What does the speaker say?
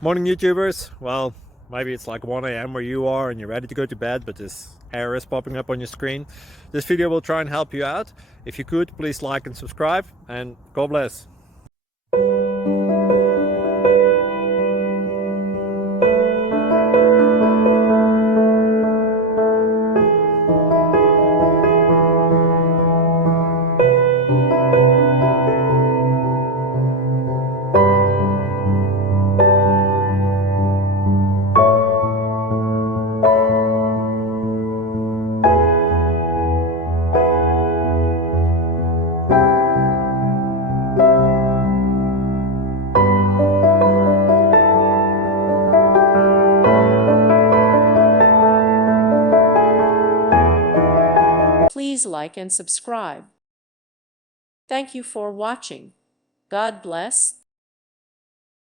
Morning, YouTubers. Well, maybe it's like 1 a.m. where you are and you're ready to go to bed, but this error is popping up on your screen. This video will try and help you out. If you could, please like and subscribe, and God bless. Please like and subscribe. Thank you for watching. God bless.